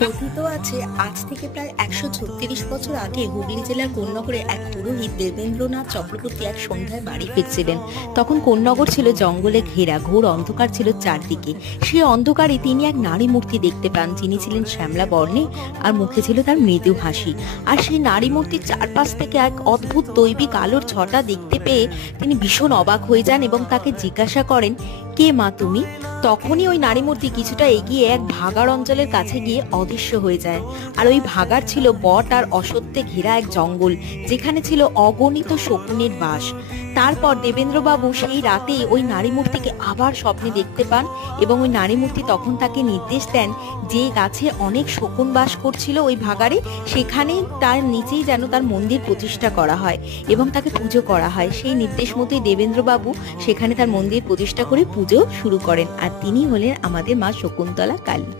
কথিত আছে আজ থেকে প্রায় ১৩৬ বছর আগে হুগলি জেলার কোন্নগরে এক পুরোহিত দেবেন্দ্রনাথ চক্রবর্তী এক সন্ধ্যায় বাড়ি ফিরছিলেন। তখন কোন্নগর ছিল জঙ্গলে ঘেরা, ঘোর অন্ধকার ছিল চারদিকে। সেই অন্ধকারে তিনি এক নারী মূর্তি দেখতে পান, যিনি ছিলেন শ্যামলা বর্ণে, আর মুখে ছিল তার মৃদু হাসি। আর সেই নারী মূর্তির চারপাশ থেকে এক অদ্ভুত দৈবিক আলোর ছটা দেখতে পেয়ে তিনি ভীষণ অবাক হয়ে যান এবং তাকে জিজ্ঞাসা করেন, কে মা তুমি? তখনই ওই নারী মূর্তি কিছুটা এগিয়ে এক ভাগাড় অঞ্চলের কাছে গিয়ে অদৃশ্য হয়ে যায়। আর ওই ভাগাড় ছিল বট আর অসত্যে ঘেরা এক জঙ্গল, যেখানে ছিল অগণিত শকুনের বাস। তারপর দেবেন্দ্রবাবু সেই রাতেই ওই নারী মূর্তিকে আবার স্বপ্নে দেখতে পান এবং ওই নারী মূর্তি তখন তাকে নির্দেশ দেন যে গাছে অনেক শকুন বাস করছিল ওই ভাগাড়ে, সেখানে তার নিচেই যেন তার মন্দির প্রতিষ্ঠা করা হয় এবং তাকে পুজো করা হয়। সেই নির্দেশ মতোই দেবেন্দ্রবাবু সেখানে তার মন্দির প্রতিষ্ঠা করে পুজো শুরু করেন, আর তিনি হলেন আমাদের মা শকুন্তলা কালী।